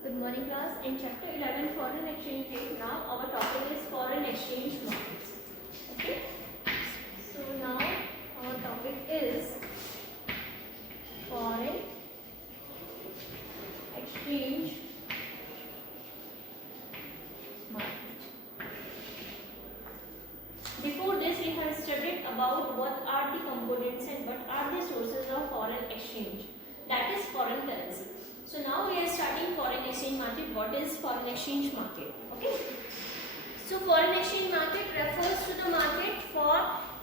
Good morning class. In chapter 11 foreign exchange rate, now our topic is foreign exchange markets. Okay. So now our topic is foreign exchange market. Before this we have studied about what are the components and what are the sources of foreign exchange, that is foreign currency. So now we are starting foreign exchange market. What is foreign exchange market? Okay. So foreign exchange market refers to the market for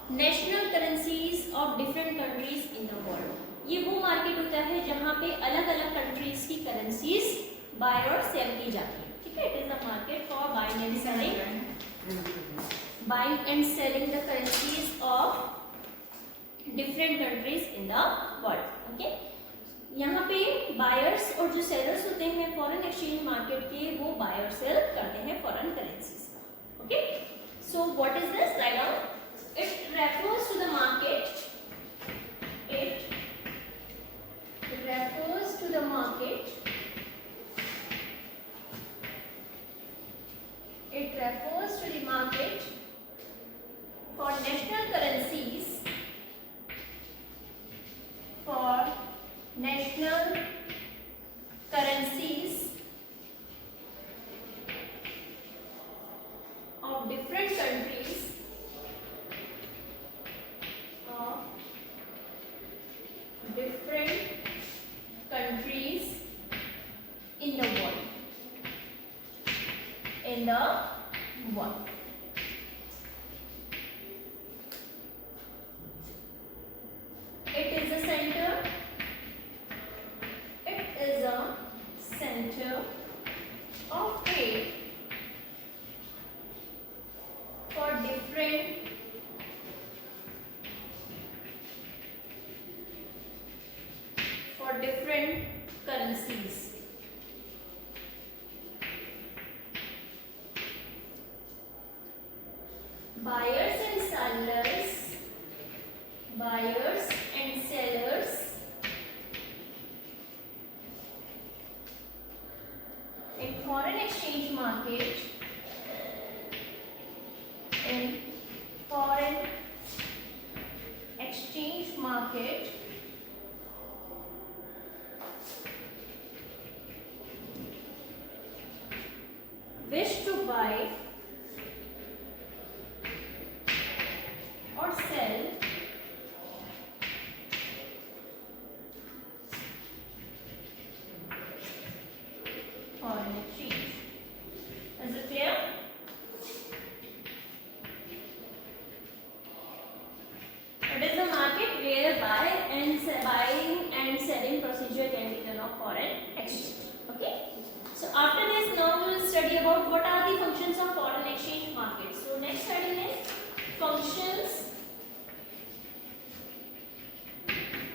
national currencies of different countries in the world. ये वो मार्केट होता है जहाँ पे अलग अलग कंट्रीज की currencies bye और सेल की जाती है. ठीक है. It is a market for buying and selling the currencies of different countries in the world. Okay. यहाँ पे बायर्स और जो सेलर्स होते हैं फॉरेन एक्सचेंज मार्केट के, वो बाय और सेल करते हैं फॉरेन करेंसीज का. Okay. So what is this? Write down. It refers to the market. It refers to the market. It refers to the market for national currencies, for national currencies of different countries, in the world. It is a center of trade for different currencies. Buyers and sellers in foreign exchange market, wish to buy or sell foreign exchange. Is it clear? It is a market where buying and selling procedure can be done of foreign exchange. Okay. So after this, now we will study about what are the functions of foreign exchange market. So next study is functions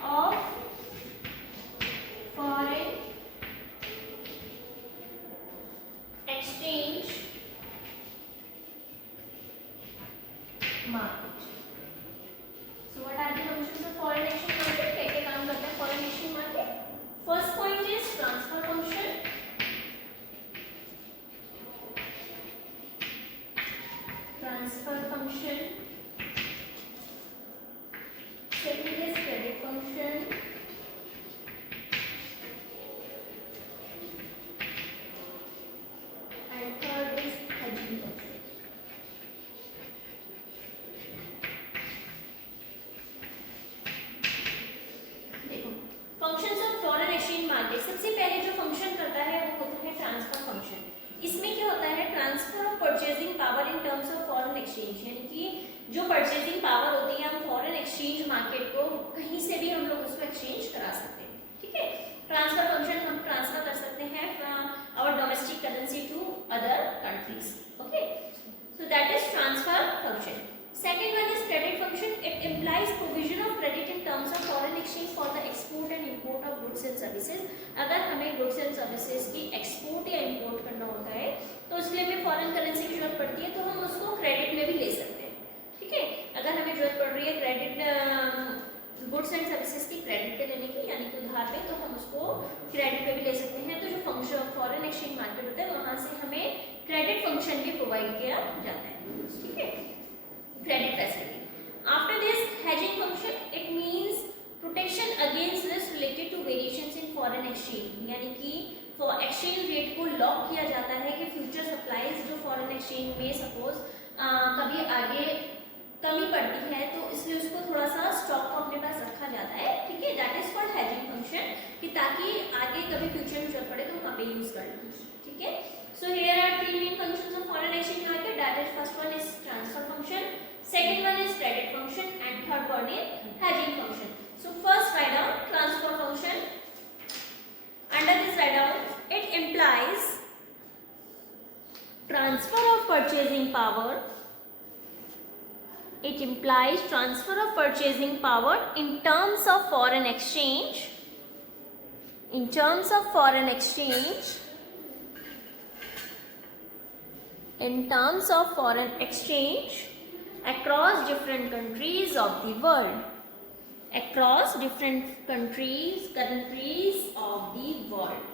of foreign exchange market. So what are the functions of foreign exchange market? क्या-क्या काम करता है foreign exchange market? First point is transfer function. Second is credit function. And third is hedging function. देखो, functions of foreign exchange market. सबसे पहले जो function करता है वो होता है transfer function. इसमें क्या होता है? Transfer of purchasing power in terms of foreign exchange. यानी कि जो परचेजिंग पावर होती है, हम फॉरेन एक्सचेंज मार्केट को कहीं से भी हम लोग उसको एक्सचेंज करा सकते हैं. ठीक है. ट्रांसफर फंक्शन हम ट्रांसफर कर सकते हैं our domestic currency to other countries. Okay. So that is transfer function. Second one is credit function. It implies provision of credit in terms of foreign exchange for the export and import of goods and services. अगर हमें goods and services की export या import करना होता है तो उसके लिए हमें foreign currency की जरूरत पड़ती है, तो हम उसको credit में भी ले सकते हैं. ठीक है. अगर हमें जरूरत पड़ रही है credit गुड्स एंड सर्विसेज की क्रेडिट पे लेने की, यानी कि उधार पे, तो हम उसको क्रेडिट पे भी ले सकते हैं. तो जो फॉरेन एक्सचेंज मार्केट होता है वहां से हमें क्रेडिट फंक्शन भी प्रोवाइड किया जाता है, ठीक है, credit facility. After this hedging function, it means protection against risk related to variations in foreign exchange, यानी कि फॉर एक्सचेंज रेट को लॉक किया जाता है कि फ्यूचर सप्लाईज जो फॉरेन एक्सचेंज में सपोज कभी आगे कमी पड़ती है तो इसलिए उसको थोड़ा सा स्टॉक को अपने पास रखा जाता है, ठीक है, that is called hedging function, कि ताकि आगे कभी फ्यूचर में जरूरत पड़े तो वहाँ पे यूज कर लें, ठीक है। So here are three main functions of foreign exchange market, that is first one is transfer function, second one is credit function and third one is hedging function. So first write down transfer function. Under this write down it implies transfer of purchasing power. It implies transfer of purchasing power in terms of foreign exchange. In terms of foreign exchange. In terms of foreign exchange. Across different countries of the world, across different countries of the world.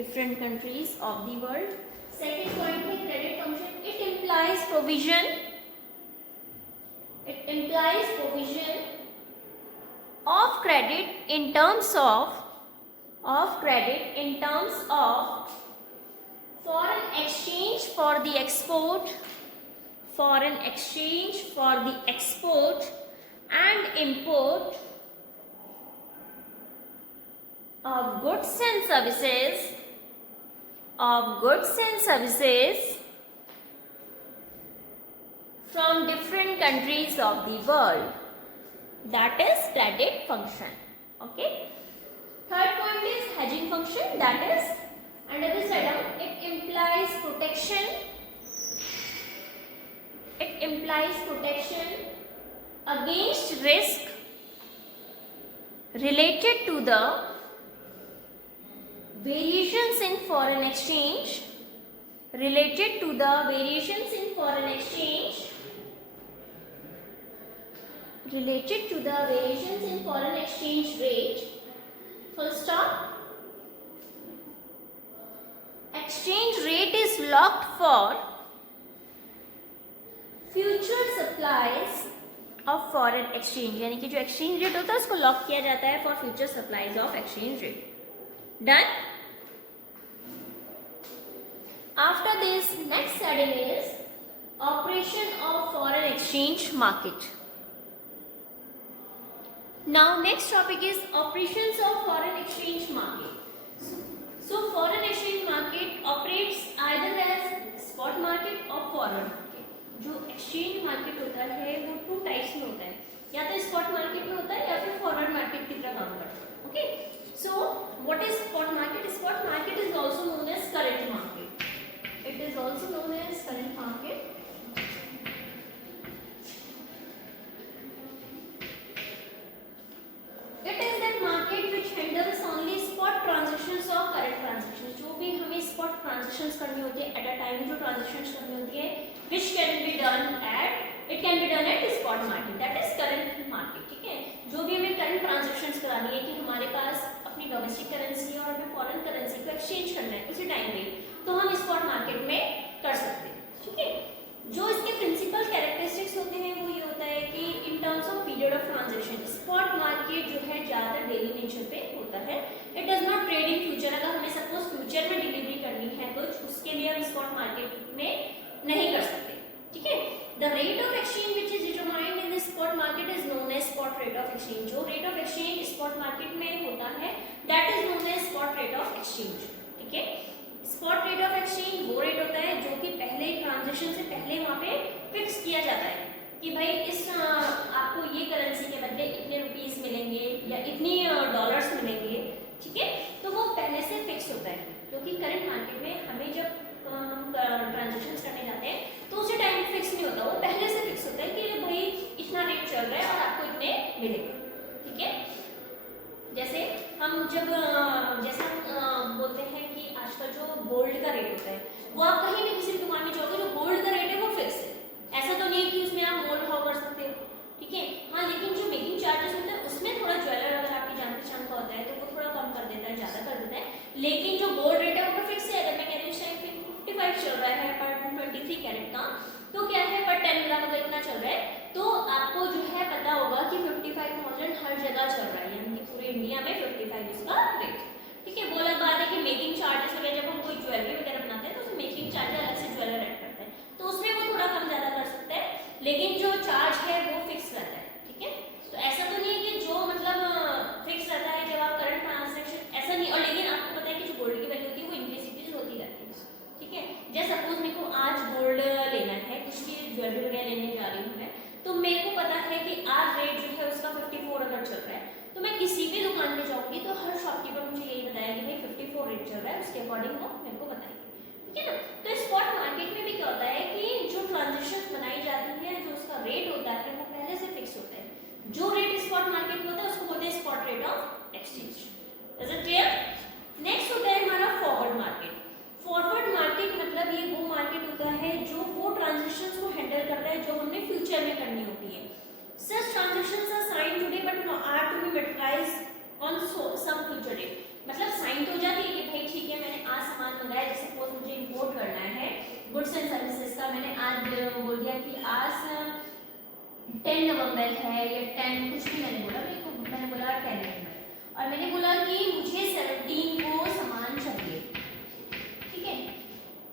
Different countries of the world. Second point है credit function. It implies provision. It implies provision of credit in terms of credit in terms of foreign exchange for the export, foreign exchange for the export and import of goods and services, from different countries of the world. That is credit function. Okay. Third point is hedging function, that is under this item it implies protection. It implies protection against risk related to the variations in foreign exchange, related to the variations in foreign exchange, related to the variations in foreign exchange rate. Full stop. Exchange rate is locked for future supplies of foreign exchange, यानी कि जो exchange rate होता है उसको lock किया जाता है for future supplies of exchange rate. Done? After this, next heading is operation of foreign exchange market. Now next topic is operations of foreign exchange market. So foreign exchange market operates either as spot market or forward market. जो exchange market होता है वो two types में होता है, या तो spot market में होता है या फिर forward market की तरह काम करता है. Okay. So what is spot market? Spot market is also known as current market. It is also known as current market. It is that market which handles only spot transactions or current transactions. जो भी हमें spot transactions करनी होती है at a time, जो transactions करनी होती है which can be done at spot market, that is current market. ठीक है, जो भी हमें current transactions करानी है कि हमारे पास अपनी डोमेस्टिक करेंसी और हमें फॉरेन करेंसी को एक्सचेंज करना है उसी टाइम पे, तो हम स्पॉट मार्केट में कर सकते हैं. ठीक है, जो इसके प्रिंसिपल कैरेक्टरिस्टिक्स होते हैं वो ये होता है कि in terms of period of transaction spot market जो है ज़्यादातर डेली नेचर पे होता है. It does not trade in future. अगर हमें सपोज फ्यूचर में डिलीवरी करनी है कुछ, उसके लिए हम स्पॉट मार्केट में नहीं कर सकते. ठीक है, the rate of exchange which is determined in the spot market is known as spot rate of exchange. जो rate of exchange spot market में होता है that is known as spot rate of exchange. ठीक है, spot rate of exchange वो rate होता है जो कि पहले ट्रांजैक्शन से पहले वहाँ पे फिक्स किया जाता है कि भाई इस आपको ये करेंसी के बदले इतने रुपीस मिलेंगे या इतनी डॉलर्स मिलेंगे. ठीक है, तो वो पहले से फिक्स होता है. क्योंकि करंट मार्केट में हमें जब ट्रांजैक्शंस करने जाते हैं तो उसी टाइम फिक्स नहीं होता, वो पहले से फिक्स होता है कि भाई इतना रेट चल रहा है और आपको इतने मिलेंगे. ठीक है, जैसे हम जब बोलते हैं कि आजकल जो गोल्ड का रेट होता है वो आप कहीं भी किसी भी दुकान में जाओगे जो गोल्ड का रेट है वो फिक्स है. ऐसा तो नहीं है कि उसमें आप मोल भाव कर सकते हो. ठीक है, हाँ, लेकिन जो मेकिंग चार्जेस वगैरह ज़्यादा कर देता है। लेकिन जो गोल्ड रेट है वो तो फिक्स है। अगर मैं कह रही हूँ इस टाइम 55 चल रहा है पर 23 कैरेट का, तो क्या है पर 10 ग्राम अगर इतना चल रहा है तो आपको जो है पता होगा कि 55,000 हर जगह चल रहा है, यानी कि पूरे इंडिया में 55 इसका रेट। ठीक है, वो अलग बात है कि मेकिंग चार्जेस वगैरह जब हम कोई ज्वेलरी वगैरह बनाते हैं तो उसमें मेकिंग चार्ज अलग से ज्वेलर ऐड करते हैं, तो उसमें वो थोड़ा कम ज़्यादा कर सकते हैं, लेकिन जो चार्ज है वो फिक्स रहता है। ठीक है, तो ऐसा तो नहीं है कि जो मतलब फिक्स रहता है जब आप करंट ट्रांजेक्शन, ऐसा नहीं। और लेकिन आपको पता है कि जो गोल्ड की वैल्यू होती है वो इंक्रीज डिक्रीज होती रहती है। ठीक है, जैसे सपोज मेरे को आज गोल्ड लेना है, कुछ की ज्वेलरी वगैरह लेने जा रही हूँ मैं, तो मेरे को पता है कि आज रेट जो है उसका 54 अगर चल रहा है, तो मैं किसी भी दुकान पे जाऊंगी तो हर शॉपकीपर मुझे यही बताया कि भाई 54 रेट चल रहा है, उसके अकॉर्डिंग वो मेरे को बताएंगे। ठीक है ना, तो स्पॉट मार्केट में भी क्या होता है कि जो ट्रांजेक्शन बनाई जाती है, जो उसका रेट होता है वो पहले से फिक्स होता है। जो रेट स्पॉट मार्केट में होता है उसको बोलते हैं spot rate of exchange. Is it clear? Next होता है हमारा फॉरवर्ड मार्केट। फॉरवर्ड मार्केट मतलब ये वो मार्केट होता है जो वो ट्रांजेक्शंस को हैंडल करता है जो हमने फ्यूचर में करनी होती है। Such transactions are signed today but are to be materialized on some future date. मतलब साइन तो हो जाती है कि भाई ठीक है मैंने आज सामान मंगाया, जैसे सपोज मुझे इंपोर्ट करना है गुड्स एंड सर्विसेज का, मैंने आज बोल दिया कि आज 10 नवंबर है या 10 कुछ भी मैंने बोला, मैंने बोला 10 नवंबर और मैंने बोला कि मुझे 17 को सामान चाहिए। ठीक है,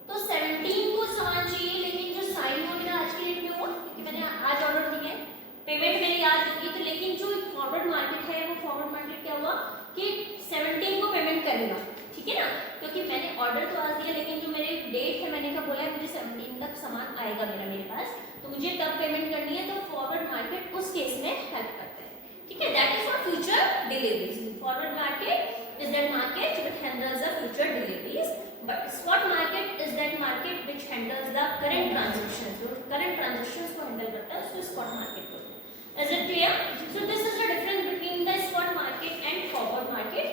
तो 17 को सामान चाहिए, लेकिन जो साइन हो मेरा आज के डेट में हुआ क्योंकि मैंने आज ऑर्डर दिया है, पेमेंट मेरी आज होगी, तो लेकिन जो फॉरवर्ड मार्केट है वो फॉरवर्ड मार्केट क्या हुआ कि 17 को पेमेंट करेगा। ठीक है ना, क्योंकि मैंने ऑर्डर तो आज दिया लेकिन जो मेरे डेट है मैंने क्या बोला है मुझे 17 तक सामान आएगा मेरे पास, तो मुझे तब पेमेंट करनी है, तो फॉरवर्ड मार्केट उस केस में हेल्प करता है। ठीक है, that is for future deliveries. Forward market is that market which handles the future deliveries, but spot market is that market which handles the current transactions. जो करंट ट्रांजैक्शंस को हैंडल करता है उसको स्पॉट मार्केट बोलते हैं। Is it clear? So this is the difference between the spot market and forward market.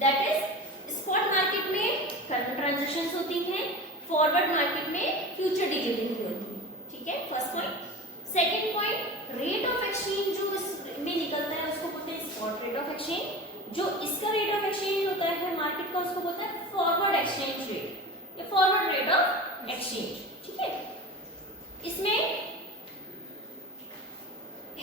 That is spot market में current transactions होती हैं, forward market में future delivery होती है। ठीक है, first point. Second point, rate of exchange जो इसमें निकलता है उसको बोलते हैं spot rate of exchange. जो इसका rate of exchange होता है मार्केट का उसको बोलते हैं forward exchange rate या forward rate of exchange. ठीक है, इसमें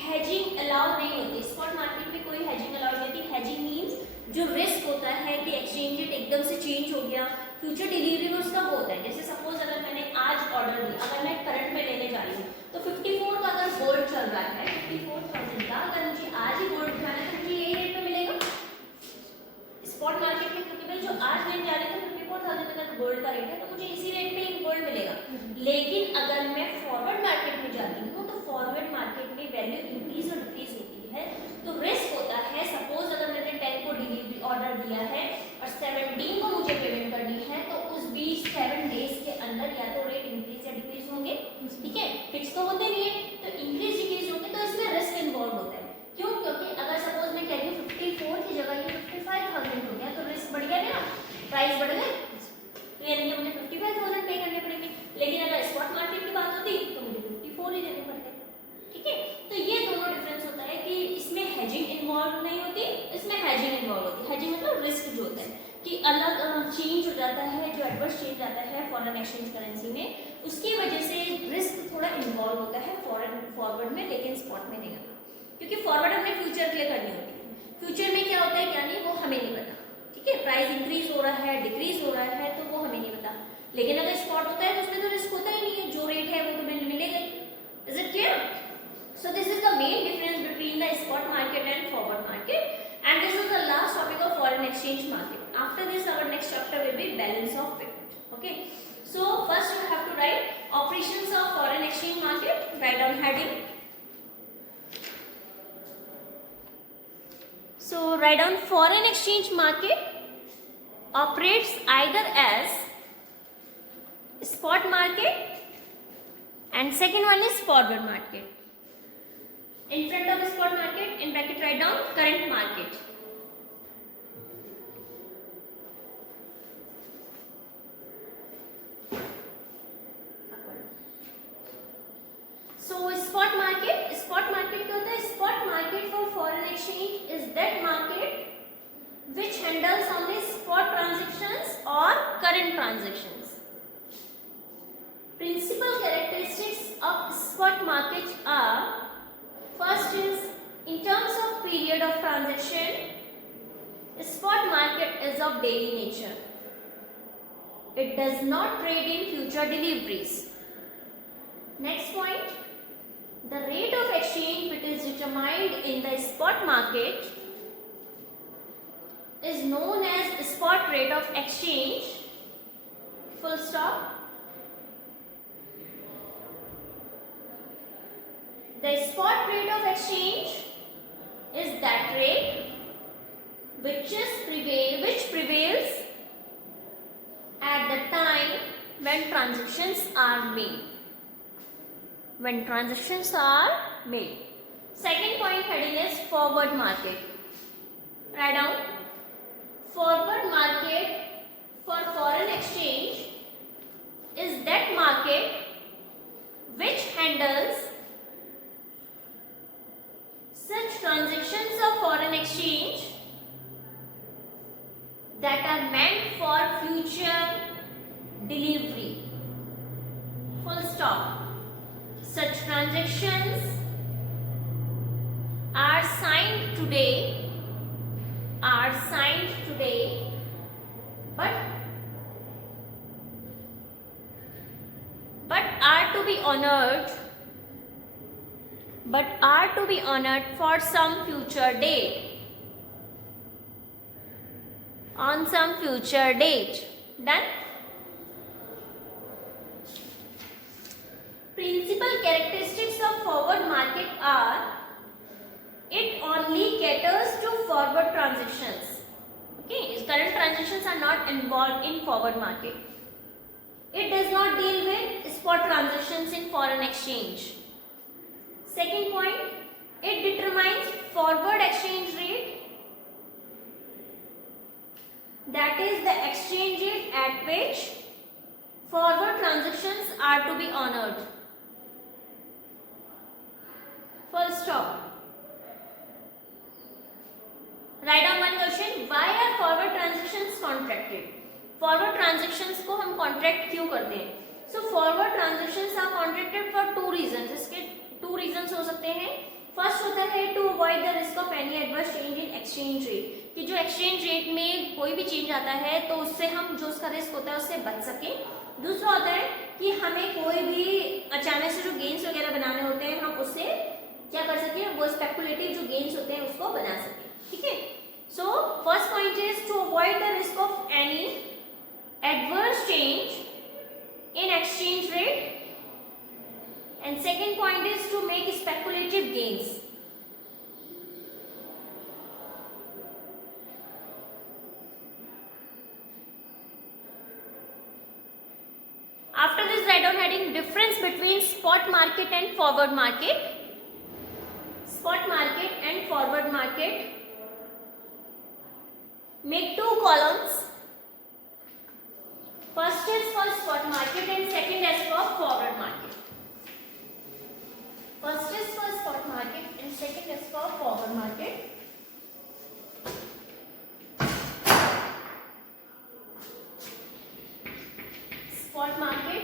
हेजिंग अलाउ नहीं होती, स्पॉट मार्केट में कोई हेजिंग अलाउ नहीं होती। हेजिंग मींस जो रिस्क होता है कि एक्सचेंज रेट एकदम से चेंज हो गया, फ्यूचर डिलीवरी में उसका वो होता है। जैसे सपोज अगर मैंने आज ऑर्डर दिया, अगर मैं करंट में लेने जा रही हूँ तो 54 का अगर गोल्ड चल रहा है 54,000 का, अगर मुझे आज ही गोल्ड उठाना है तो मुझे यही रेट में मिलेगा स्पॉट मार्केट में, क्योंकि भाई जो आज लेने जा रही हूँ 54,000 अगर गोल्ड का रेट है तो मुझे इसी रेट में ही गोल्ड मिलेगा। लेकिन अगर मैं फॉरवर्ड मार्केट में जाती हूँ तो फॉरवर्ड मार्केट में वैल्यू इंक्रीज और डिक्रीज होती है, तो रिस्क होता है। सपोज अगर मैंने 10 को डिलीवरी ऑर्डर दिया है और 17 को मुझे पेमेंट करनी है, तो उस बीच 7 डेज के अंदर या तो रेट इंक्रीज या डिक्रीज होंगे। ठीक है, फिक्स तो होते नहीं है, तो इंक्रीज डिक्रीज होंगे, तो इसमें रिस्क इन्वॉल्व होता है। क्यों? क्योंकि अगर सपोज मैं कह रही हूँ 54 की जगह ये 55,000 हो गया, तो रिस्क बढ़ गया ना, प्राइस बढ़ गए, तो यानी कि मुझे 55,000 पे करने पड़ेंगे। लेकिन अगर स्पॉट मार्केट की बात होती तो मुझे 54 ही देने पड़ते। ठीक है, तो ये दोनों डिफरेंस होता है कि इसमें हेजिंग इन्वॉल्व नहीं होती, इसमें हेजिंग इन्वॉल्व होती है। हेजिंग मतलब रिस्क जो होता है कि अलग चेंज हो जाता है, जो एडवर्स चेंज आता है फॉरेन एक्सचेंज करेंसी में, उसकी वजह से रिस्क थोड़ा इन्वॉल्व होता है फॉरवर्ड में, लेकिन स्पॉट में नहीं आता, क्योंकि फॉरवर्ड हमें फ्यूचर के लिए करनी होती है। फ्यूचर में क्या होता है क्या नहीं वो हमें नहीं पता। ठीक है, प्राइस इंक्रीज हो रहा है डिक्रीज हो रहा है तो वो हमें नहीं पता, लेकिन अगर स्पॉट होता है तो उसमें तो रिस्क होता ही नहीं है, जो रेट है वो तो मिलेगा ही। Is it clear? So this is the main difference between the spot market and forward market, and this is the last topic of foreign exchange market. After this our next chapter will be balance of payment. Okay, so first you have to write operations of foreign exchange market. Write down heading. So write down foreign exchange market operates either as spot market and second one is forward market. In front of spot market, in bracket write down current market. So spot market क्या होता है? Spot market for foreign exchange is that market which handles only spot transactions or current transactions. Principal characteristics of spot market are: first is in terms of period of transaction, spot market is of daily nature. It does not trade in future deliveries. Next point, the rate of exchange which is determined in the spot market is known as spot rate of exchange. Full stop. The spot rate of exchange is that rate which prevails at the time when transactions are made. When transactions are made. Second point heading is forward market. Write down. Forward market for foreign exchange is that market which handles such transactions of foreign exchange that are meant for future delivery. Full stop. Such transactions are signed today, but are to be honored for some future date, on some future date. Done. Principal characteristics of forward market are: it only caters to forward transactions. Okay, current transactions are not involved in forward market. It does not deal with spot transactions in foreign exchange. Second point, it determines forward exchange rate, that is the exchange rate at which forward transactions are to be honored. Full stop. Write down one question. Why are forward transactions contracted? Forward transactions को हम contract क्यों करते हैं? So forward transactions are contracted for two reasons. इसके two reasons हो सकते हैं. First होता है to avoid the risk of any adverse change in exchange rate. कि जो exchange rate में कोई भी change आता है तो उससे हम जो उसका risk होता है उससे बच सके. दूसरा होता है कि हमें कोई भी अचानक से जो gains वगैरह बनाने होते हैं हम उससे क्या कर सकते हैं, वो स्पेकुलेटिव जो गेन्स होते हैं उसको बना सकते हैं. ठीक है. So first point is to avoid the risk of any adverse change in exchange rate, and second point is to make speculative gains. After this, write down heading difference between spot market and forward market. Spot market and forward market. Make two columns. First is for spot market and second is for forward market. First is for spot market and second is for forward market. Spot market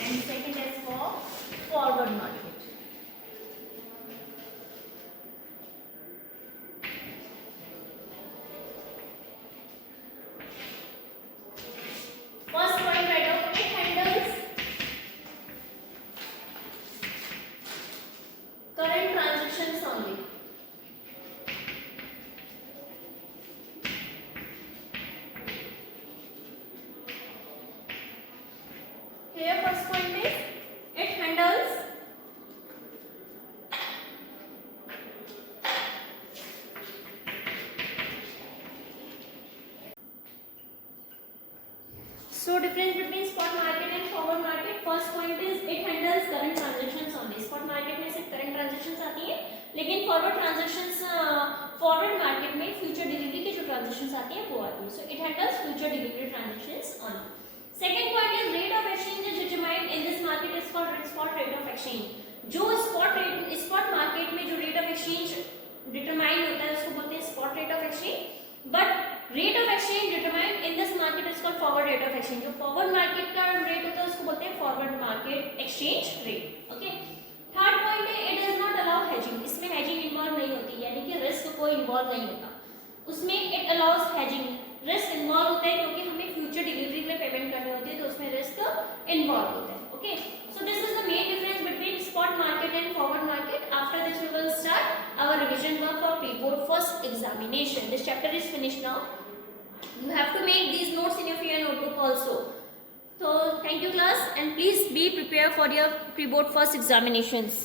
and second is for forward market. First point, write down, it handles current transactions only. Here first point is it handles so difference between spot market and forward market. First point is it handles current transactions only. Spot market में सिर्फ current transactions आती हैं, लेकिन forward transactions forward market में future delivery की जो transactions आती हैं वो आती हैं. So it handles future delivery transactions only. Second point is rate of exchange is determined in this market is called spot rate of exchange. जो spot market में जो rate of exchange डिटरमाइन होता है उसको बोलते हैं spot rate of exchange. But rate of exchange determined in this market is called forward rate of exchange. जो forward market का रेट होता है उसको बोलते हैं forward market exchange rate. Okay. Third point है it does not allow hedging. इसमें hedging involve नहीं होती, यानी कि रिस्क कोई इन्वॉल्व नहीं होता उसमें. It allows hedging. Risk involve होता है क्योंकि हमें फ्यूचर डिलीवरी के लिए पेमेंट करनी होती है तो उसमें रिस्क इन्वॉल्व होता है. Okay. So this is the main difference between spot market and forward market. After this we will start our revision work for pre-board first examination. This chapter is finished now. You have to make these notes in your notebook also. So thank you class, and please be prepared for your pre-board first examinations.